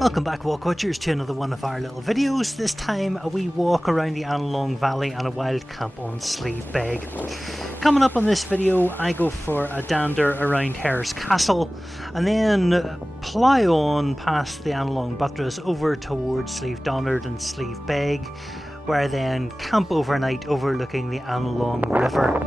Welcome back, Walkwatchers, to another one of our little videos. This time a wee walk around the Annalong Valley and a wild camp on Slieve Beg. Coming up on this video, I go for a dander around Hare's castle and then plough on past the Annalong buttress over towards Slieve Donard and Slieve Beg, where I then camp overnight overlooking the Annalong River.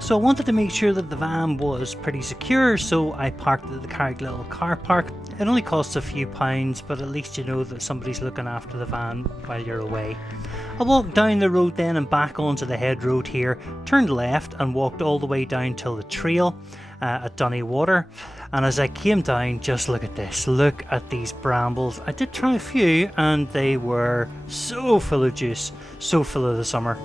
So I wanted to make sure that the van was pretty secure, so I parked at the Carrickliddle car park. It only costs a few pounds, but at least you know that somebody's looking after the van while you're away. I walked down the road then and back onto the head road here, turned left and walked all the way down till the trail at Dunnywater. And as I came down, just look at this, look at these brambles. I did try a few and they were so full of juice, so full of the summer.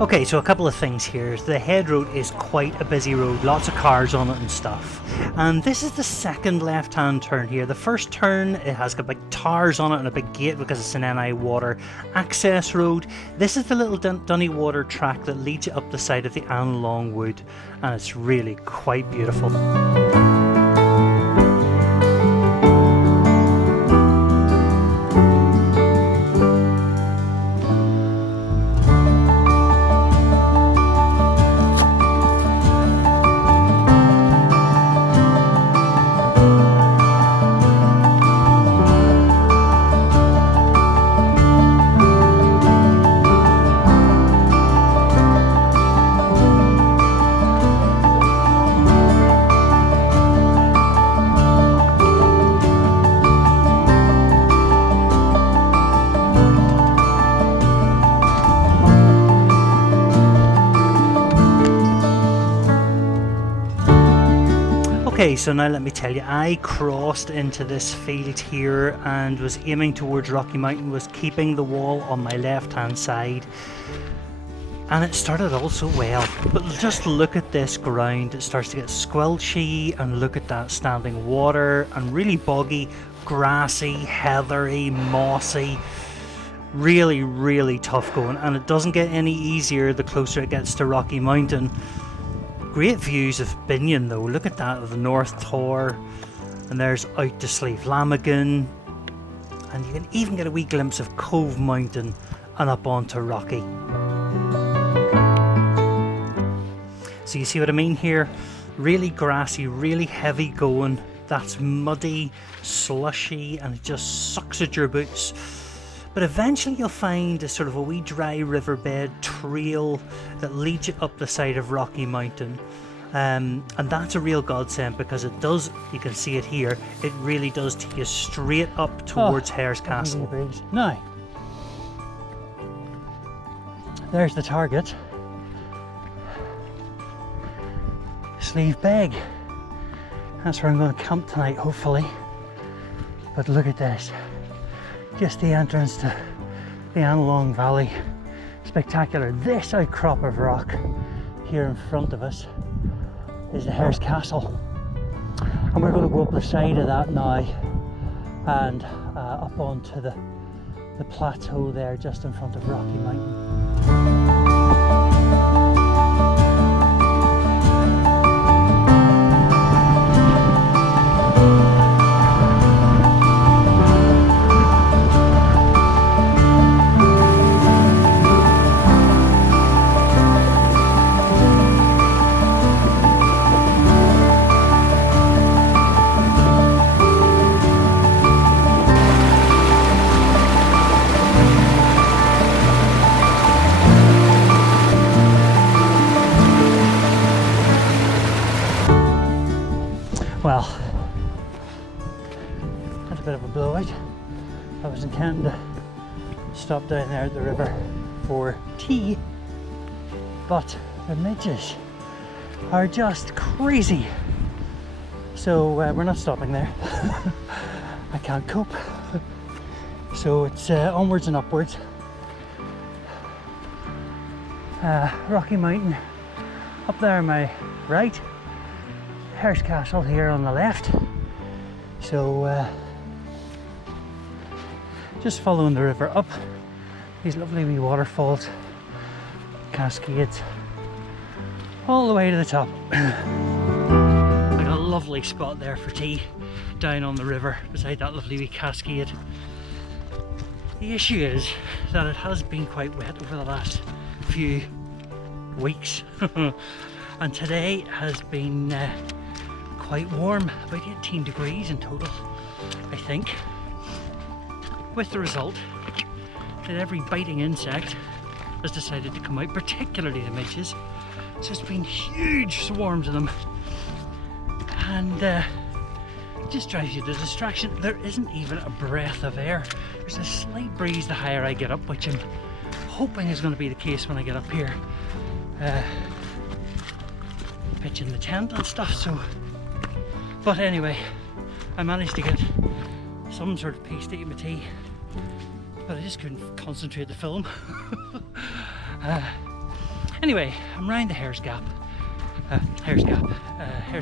Okay, so a couple of things here. The head road is quite a busy road, lots of cars on it and stuff. And this is the second left-hand turn here. The first turn, it has got big towers on it and a big gate because it's an NI water access road. This is the little Dunnywater track that leads you up the side of the Annalong Wood, and it's really quite beautiful. Okay, so now let me tell you, I crossed into this field here and was aiming towards Rocky Mountain, was keeping the wall on my left hand side, and it started all so well. But just look at this ground, it starts to get squelchy, and look at that standing water, and really boggy, grassy, heathery, mossy, really tough going, and it doesn't get any easier the closer it gets to Rocky Mountain. Great views of Binion though, look at that, of the North Tor, and there's out to Slieve Lamagan, and you can even get a wee glimpse of Cove Mountain and up onto Rocky. So you see what I mean here? Really grassy, really heavy going, that's muddy, slushy, and it just sucks at your boots. But eventually you'll find a sort of a wee dry riverbed trail that leads you up the side of Rocky Mountain. And that's a real godsend because it does, you can see it here, it really does take you straight up towards Hare's castle. Now, there's the target. Slieve Beg. That's where I'm going to camp tonight, hopefully. But look at this. Just the entrance to the Annalong Valley. Spectacular. This outcrop of rock here in front of us is the Hare's castle, and we're going to go up the side of that now and up onto the plateau there just in front of Rocky Mountain. Well, that's a bit of a blowout. I was intending to stop down there at the river for tea, but the midges are just crazy. So we're not stopping there. I can't cope. So it's onwards and upwards. Rocky Mountain up there on my right, Hare's Castle here on the left, So just following the river up, these lovely wee waterfalls, cascades, all the way to the top. I got a lovely spot there for tea down on the river beside that lovely wee cascade. The issue is that it has been quite wet over the last few weeks and today has been quite warm, about 18 degrees in total, I think, with the result that every biting insect has decided to come out, particularly the midges. So it's been huge swarms of them, and it just drives you to distraction. There isn't even a breath of air. There's a slight breeze the higher I get up, which I'm hoping is going to be the case when I get up here, pitching the tent and stuff. So, but anyway, I managed to get some sort of peace to eat my tea, but I just couldn't concentrate to film. Anyway, I'm round the Hare's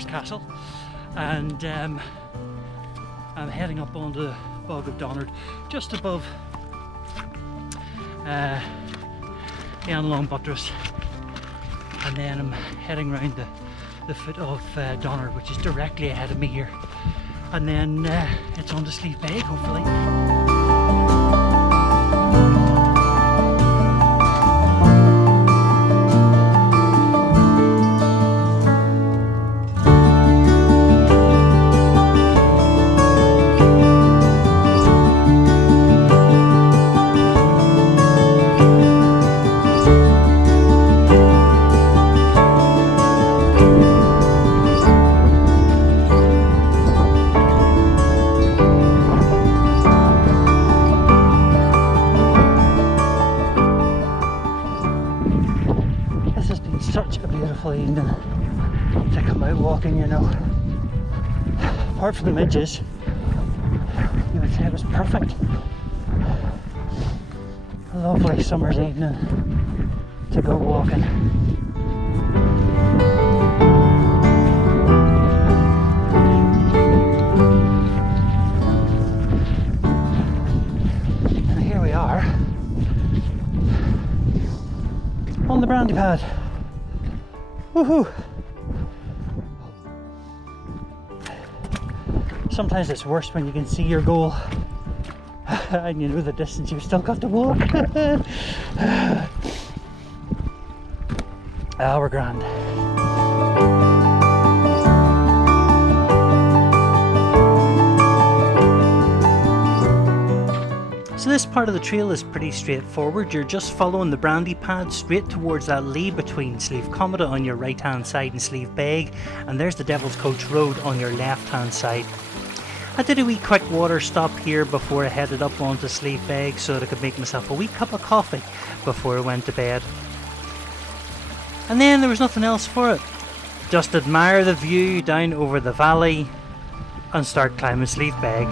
Castle, and I'm heading up onto the Bog of Donard, just above the Annalong buttress, and then I'm heading round the foot of Donard, which is directly ahead of me here, and then it's on to Slieve Beg, hopefully. Such a beautiful evening to come out walking, you know. Apart from the midges, you would say it was perfect. A lovely summer's evening to go walking. And here we are on the Brandy Pad. Woohoo! Sometimes it's worse when you can see your goal and you know the distance you've still got to walk. We're grand. So this part of the trail is pretty straightforward. You're just following the Brandy Pad straight towards that lea between Slieve Commodore on your right hand side and Slieve Beg, and there's the Devil's Coach Road on your left hand side. I did a wee quick water stop here before I headed up onto Slieve Beg so that I could make myself a wee cup of coffee before I went to bed. And then there was nothing else for it. Just admire the view down over the valley and start climbing Slieve Beg.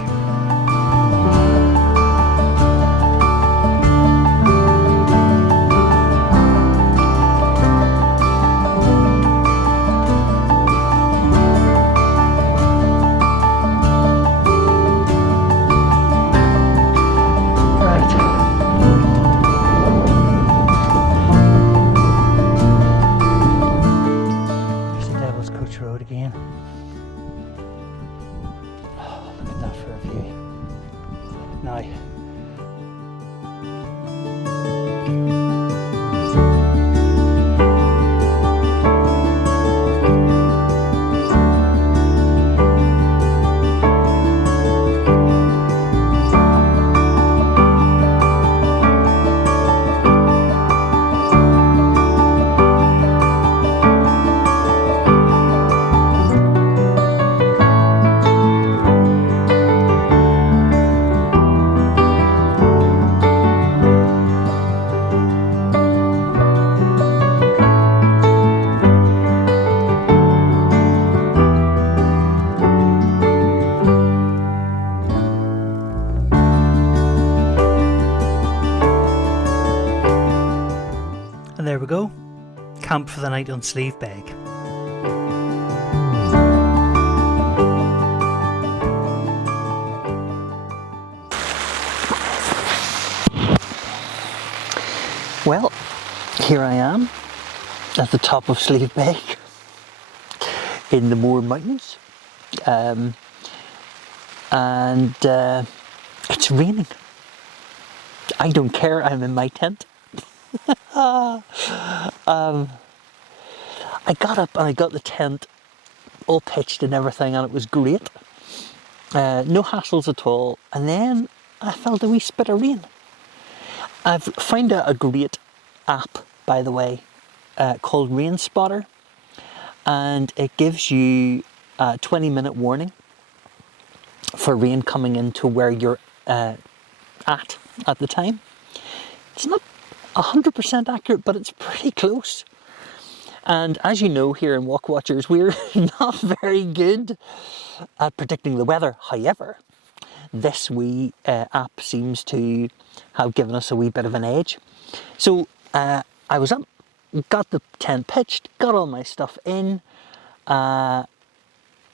And there we go, camp for the night on Slieve Beg. at the top of Slieve Beg in the Moor Mountains, and it's raining. I don't care, I'm in my tent. I got up and I got the tent all pitched and everything, and it was great. No hassles at all. And then I felt a wee spit of rain. I've found a great app, by the way, called Rain Spotter, and it gives you a 20-minute warning for rain coming into where you're at the time. It's not 100% accurate, but it's pretty close. And as you know, here in Walkwatchers, we're not very good at predicting the weather. However, this wee app seems to have given us a wee bit of an edge. So I was up, got the tent pitched, got all my stuff in, had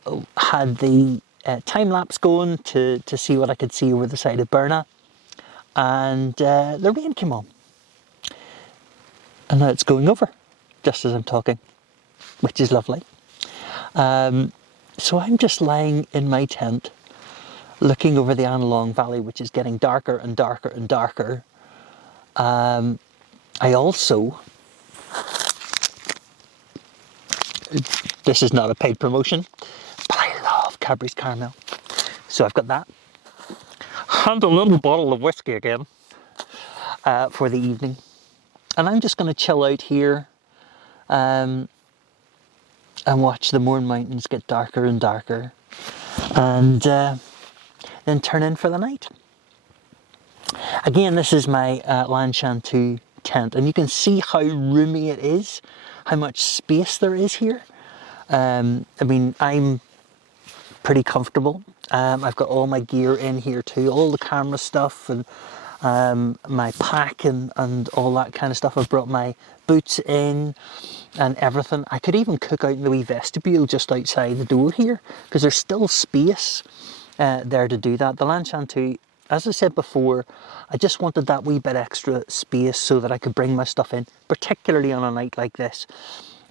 the time lapse going to see what I could see over the side of Burna, and the rain came on. And now it's going over, just as I'm talking, which is lovely. So I'm just lying in my tent, looking over the Annalong Valley, which is getting darker and darker and darker. I also, this is not a paid promotion, but I love Cadbury's caramel. So I've got that. And a little bottle of whiskey again for the evening. And I'm just going to chill out here and watch the Mourne Mountains get darker and darker, and then turn in for the night. Again, this is my Lanshan tent, and you can see how roomy it is, how much space there is here. I mean, I'm pretty comfortable. I've got all my gear in here too, all the camera stuff and my pack and all that kind of stuff. I've brought my boots in and everything. I could even cook out in the wee vestibule just outside the door here, because there's still space there to do that. The Lanshan, as I said before, I just wanted that wee bit extra space so that I could bring my stuff in, particularly on a night like this.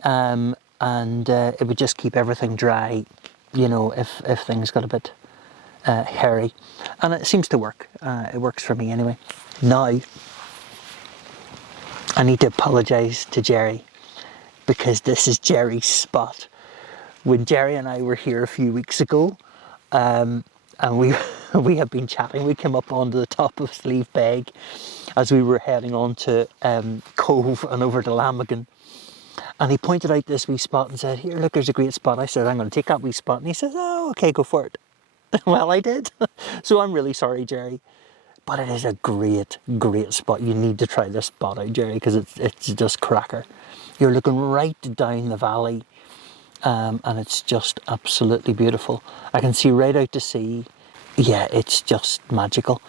And it would just keep everything dry, you know, if things got a bit hairy. And it seems to work. It works for me anyway. Now, I need to apologise to Jerry, because this is Jerry's spot. When Jerry and I were here a few weeks ago, and we had been chatting, we came up onto the top of Slieve Beg as we were heading on to Cove and over to Lamagan. And he pointed out this wee spot and said, "Here, look, there's a great spot." I said, "I'm going to take that wee spot." And he says, "Oh, okay, go for it." Well, I did. So I'm really sorry, Jerry. But it is a great, great spot. You need to try this spot out, Jerry, because it's just cracker. You're looking right down the valley, and it's just absolutely beautiful. I can see right out to sea. Yeah, it's just magical.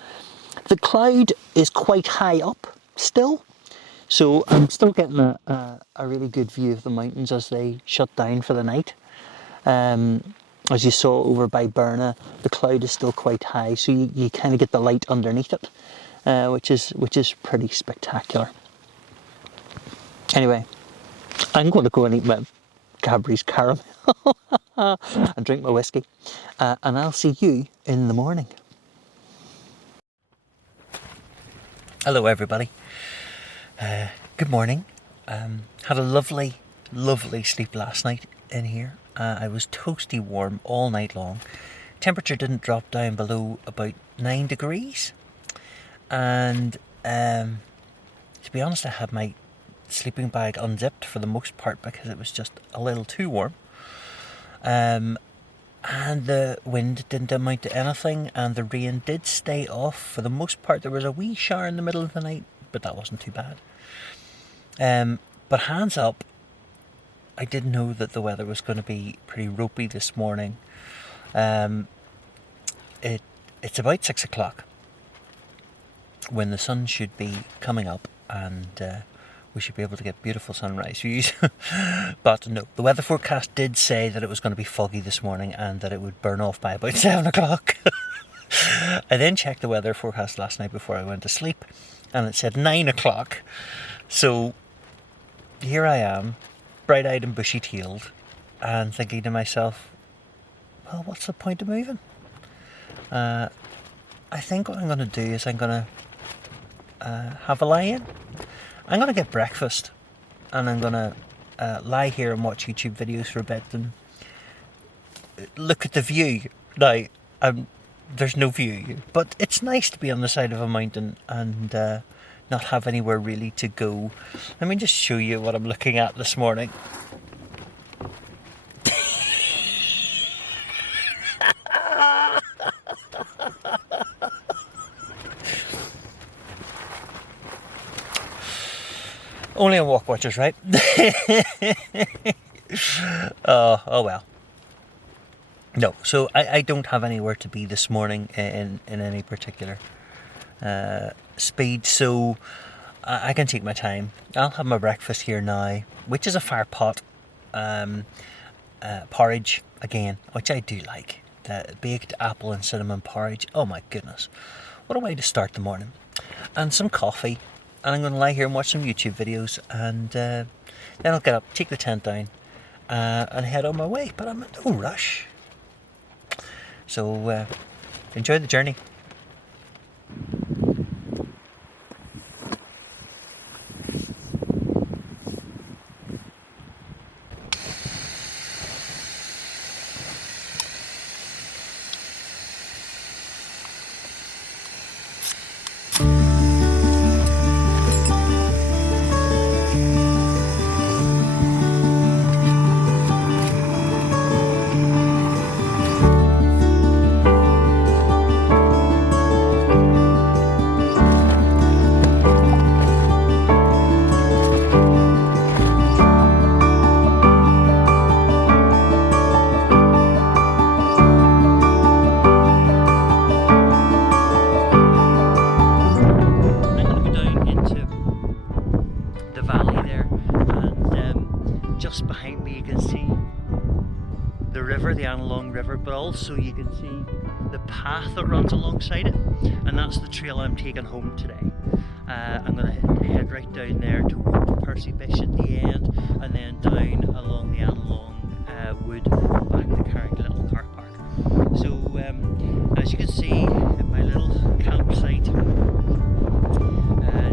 The cloud is quite high up still, so I'm still getting a really good view of the mountains as they shut down for the night. As you saw over by Burna, the cloud is still quite high, so you kind of get the light underneath it, which is pretty spectacular. Anyway, I'm going to go and eat my Cadbury's caramel and drink my whiskey, and I'll see you in the morning. Hello everybody, good morning. Had a lovely sleep last night in here. I was toasty warm all night long. Temperature didn't drop down below about 9 degrees, and to be honest, I had my sleeping bag unzipped for the most part because it was just a little too warm. And the wind didn't amount to anything, and the rain did stay off for the most part. There was a wee shower in the middle of the night, but that wasn't too bad. But hands up, I did know that the weather was going to be pretty ropey this morning. It's about 6 o'clock when the sun should be coming up, and we should be able to get beautiful sunrise views. But no, the weather forecast did say that it was going to be foggy this morning and that it would burn off by about 7 o'clock. I then checked the weather forecast last night before I went to sleep, and it said 9 o'clock. So here I am, bright-eyed and bushy-tailed, and thinking to myself, well, what's the point of moving? I think what I'm going to do is I'm going to have a lie-in. I'm going to get breakfast, and I'm going to lie here and watch YouTube videos for a bit and look at the view. Now, there's no view, but it's nice to be on the side of a mountain and not have anywhere really to go. Let me just show you what I'm looking at this morning. Only on Walkwatchers, right? Oh well. No, so I don't have anywhere to be this morning in any particular speed, so I can take my time. I'll have my breakfast here now, which is a fire pot porridge again, which I do like. The baked apple and cinnamon porridge. Oh my goodness, what a way to start the morning. And some coffee, and I'm going to lie here and watch some YouTube videos, and then I'll get up, take the tent down, and head on my way. But I'm in no rush. So enjoy the journey. The Annalong River, but also you can see the path that runs alongside it, and that's the trail I'm taking home today. I'm going to head right down there towards Percy Bish at the end, and then down along the Annalong Wood back to Carrick Little Car Park. So as you can see at my little campsite,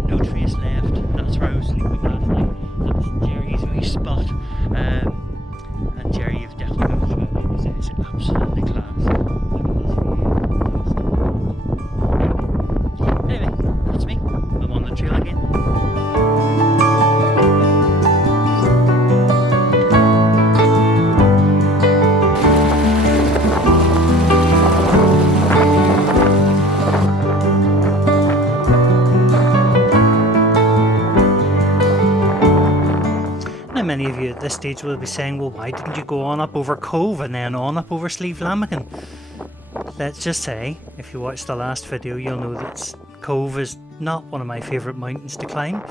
no trace left. That's where I was sleeping last night. That's Jerry's wee spot. And Jerry, you've definitely got to try it. It's absolutely class. Look at this view. Anyway, that's me. I'm on the trail again. Many of you at this stage will be saying, well, why didn't you go on up over Cove and then on up over Slieve Beg? Let's just say, if you watched the last video, you'll know that Cove is not one of my favourite mountains to climb,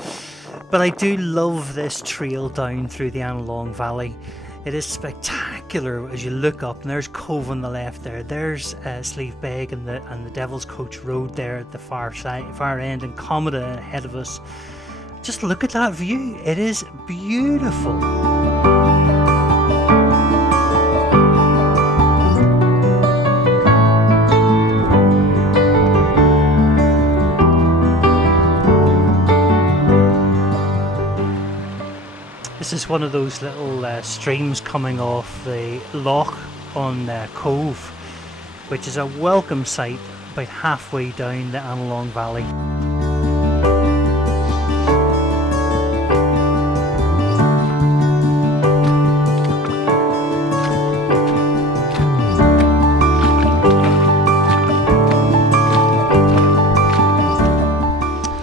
but I do love this trail down through the Annalong Valley. It is spectacular as you look up, and there's Cove on the left there. There's Slieve Beg and the Devil's Coach Road there at the far end, and Comida ahead of us. Just look at that view. It is beautiful. This is one of those little streams coming off the loch on Cove, which is a welcome sight about halfway down the Annalong Valley.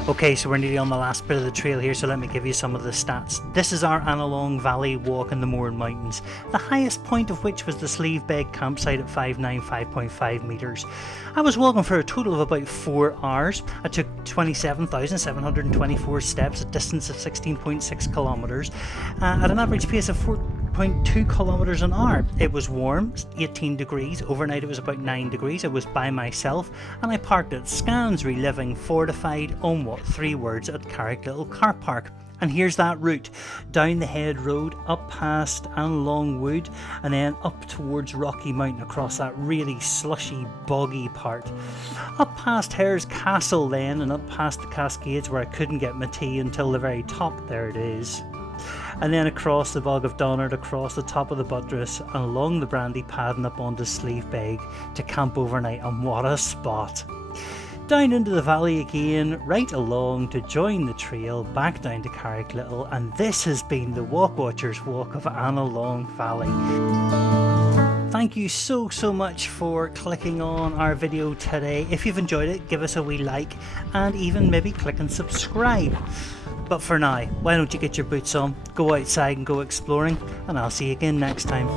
Okay, so we're nearly on the last bit of the trail here, so let me give you some of the stats. This is our Annalong Valley walk in the Mourne Mountains, the highest point of which was the Slieve Beg campsite at 595.5 metres. I was walking for a total of about 4 hours. I took 27,724 steps, a distance of 16.6 kilometres, at an average pace of 4.2 kilometres an hour. It was warm, 18 degrees. Overnight it was about 9 degrees. I was by myself, and I parked at Scans Reliving Fortified on 3 words at Carrick Little Car Park. And here's that route, down the head road, up past Annalong Wood, and then up towards Rocky Mountain across that really slushy, boggy part. Up past Hare's castle then, and up past the Cascades where I couldn't get my tea until the very top, there it is. And then across the Bog of Donard, across the top of the buttress, and along the Brandy Pad and up onto Slieve Beg to camp overnight, and what a spot! Down into the valley again, right along to join the trail back down to Carrickliddle, and this has been the Walkwatchers walk of Annalong Valley. Thank you so much for clicking on our video today. If you've enjoyed it, give us a wee like and even maybe click and subscribe. But for now, why don't you get your boots on, go outside and go exploring, and I'll see you again next time.